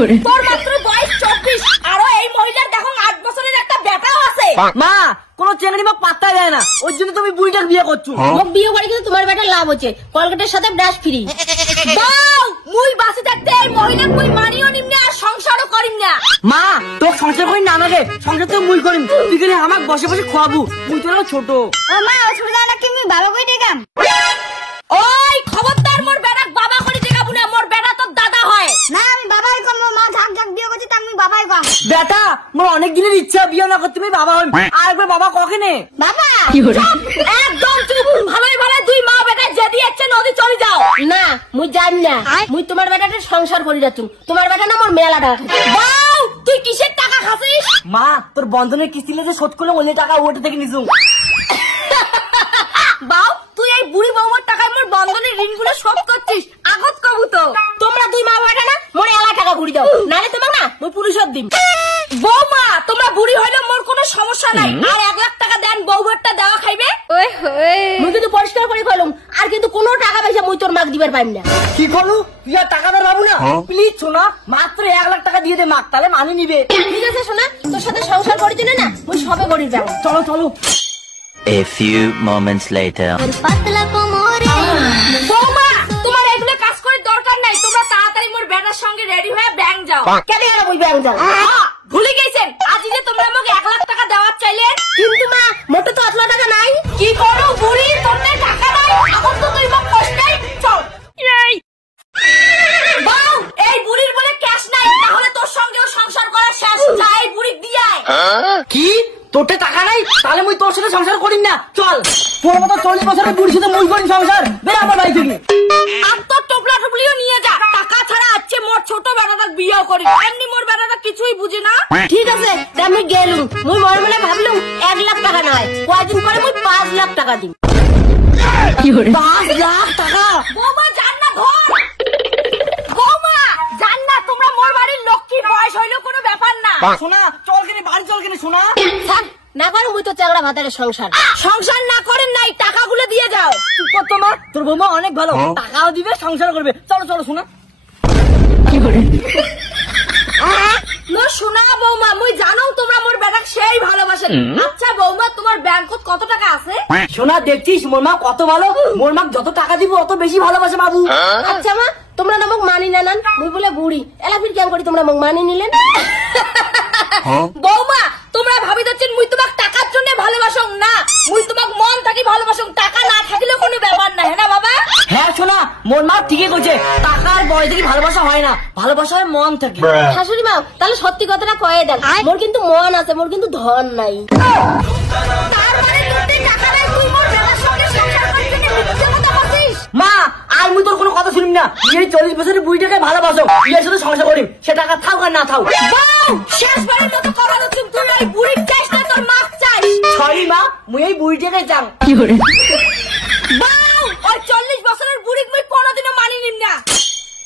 তোর মাত্র বয়স 24 আর এই মহিলার দেখো 8 বছরের একটা বেটাও আছে। মা কোনো চেংড়ি মা পাত্তা দেয় না, ওই জন্য তুমি বুড়িটাকে বিয়ে করছো। মোক বিয়ে করে কিন্তু তোমার বেটার লাভ হচ্ছে, কলগেটের সাথে ব্রাশ ফ্রি। দাও মুই বাসি থাকতে এই মহিলা মুই মানিও নিমনে আর সংসারও করিম না। মা তোর সংসার করি না লাগে, সংসার তো মুই করিম, তুই গেলে আমাকে বসে বসে খাওয়াবো, মুই তো ছোট। ও মা অসুবিধা না কি মুই বাবা কই দেখাম। ওই খবরদার মোর বেটাক বাবা করে দেখাবো না, মোর বেটা তো দাদা হয় না। আমি বাবাই কম, মা ঝাক ঝাক বিয়ে করছি তা আমি বাবাই কম। বেটা মোর অনেক দিনের ইচ্ছা বিয়ে না করতে, তুমি বাবা হই আর একবার বাবা কখনে বাবা একদম চুপ। ভালোই ভালো দুই মা বেটা যদি ইচ্ছে নদী চলে যাও না, মুই জানি না। মুই তোমার বেটাতে সংসার করি যাচ্ছু, তোমার বেটা না মোর মেলা টাকা। বাউ তুই কিসের টাকা খাসিস? মা তোর বন্ধনের কিস্তি যে শোধ করলে ওই টাকা ওটা থেকে নিছু। বাউ তুই এই বুড়ি বউমার টাকায় মোর বন্ধনের ঋণগুলো শোধ করছিস, আগত কবু তো। তোমরা দুই মা বেটা না মোর এলা টাকা ঘুরি দাও, নালে তোমার না মুই পুলিশত দিম। বৌমা তোমরা বুড়ি হইলে মোর কোনো সমস্যা নাই, আর 1 লাখ টাকা দেন বউভাতটা দেওয়া খাইবে। মুই কিন্তু পরিষ্কার করে কইলাম, আর কিন্তু কোনো টাকা পয়সা মুই তোর মাক দিবার পাইম না। কি করু তুই আর টাকা দেওয়া পাবো না? প্লিজ শোনা, মাত্র 1 লাখ টাকা দিয়ে দে মাক, তাহলে মানে নিবে। ঠিক আছে শোনা, তোর সাথে সংসার করেছি না মুই সবে করি যাবো। চলো চলো। A few moments later. বৌমা তোমার এগুলো কাজ করে দরকার নাই, তোমরা তাড়াতাড়ি মোর বেটার সঙ্গে রেডি হয়ে ব্যাংক যাও। কেন আর বই ব্যাংক যাও? ভুলে গেছেন আজ যে তোমরা আমাকে 1 লাখ টাকা দেওয়ার চাইলেন, কিন্তু মা মোটে তো 1 লাখ টাকা নাই। কি করো বুড়ি, তোর টাকা নাই এখন তো তুই মোক কষ্টই চল। বাউ এই বুড়ির বলে ক্যাশ নাই, তাহলে তোর সঙ্গেও সংসার করা শেষ। যাই বুড়ি দিয়ে আয়। কি তোরতে টাকা নাই? তাহলে মুই তোর সাথে সংসার করিম না, চল। তোর মতো 40 বছরের বুড়ির সাথে মুই করিম সংসার, বের আমার বাড়ি থেকে। আর তোর টোপলা টুপলিও নিয়ে যা, টাকা ছাড়া আছে মোর ছোট বেটাটা বিয়েও করি, এমনি মোর বেটাটা কিছুই বুঝে না। ঠিক আছে আমি গেলুম, মুই মনে মনে ভাবলুম 1 লাখ টাকা নয়, কয়েকদিন পরে মুই 5 লাখ টাকা দিম। 5 লাখ টাকা? বৌমা জান না ধর, বৌমা জান না তোমরা মোর বাড়ির লক্ষ্মী, বয়স হইলেও কোনো ব্যাপার না। শোনা চল কিনে বাড়ি চল কিনে শোনা। না করে মুই তো চাংড়া ভাতারের সংসার না করেন নাই, টাকাগুলো দিয়ে যাও। চুপ কর তোমার, তোর বৌমা অনেক ভালো, টাকাও দিবে সংসার করবে, চলো চলো শোনা। শোনা বৌমা মুই জানো তোমরা মোর বেটাক সেই ভালোবাসেন। আচ্ছা বৌমা তোমার ব্যাংকত কত টাকা আছে? শোনা দেখছিস মোর মা কত ভালো, মোর মা যত টাকা দিব অত বেশি ভালোবাসে বাবু। আচ্ছা মা তোমরা না মোক মানি না নান, মুই বলে বুড়ি এলা ফির কেন করি তোমরা মোক মানি নিলেন? বৌমা তোমরা ভাবি দচ্ছেন মুই তোমাক টাকার জন্য ভালোবাসং না, মুই তোমাক মন থাকি ভালোবাসং, টাকা না থাকিলে কোনো ব্যাপার না, হ্যাঁ না বাবা? হ্যাঁ শোনা মোর মা ঠিকই কইছে, টাকার বয় থেকে ভালোবাসা হয় না, ভালোবাসা হয় মন থেকে। শাশুড়ি মা তাহলে সত্যি কথাটা কয়ে দেন, মোর কিন্তু মন আছে, মোর কিন্তু ধন নাই। তার মানে তোর টাকা নাই, তুই মোর বেটার সঙ্গে সংসার করার জন্য মিথ্যা কথা বলছিস? মা আর মুই তোর কোনো কথা শুনিম না, এই 40 বছরের বুড়িটাকে ভালোবাসো, এর সাথে সংসার করিম, সে টাকা থাক আর না থাক। শেষবারের মতো কথা হচ্ছে, তুই ওই বুড়ির চাইস না তোর মাছ চাইস। সরি মা, মুই এই বুড়িটাকে চাং। বাহ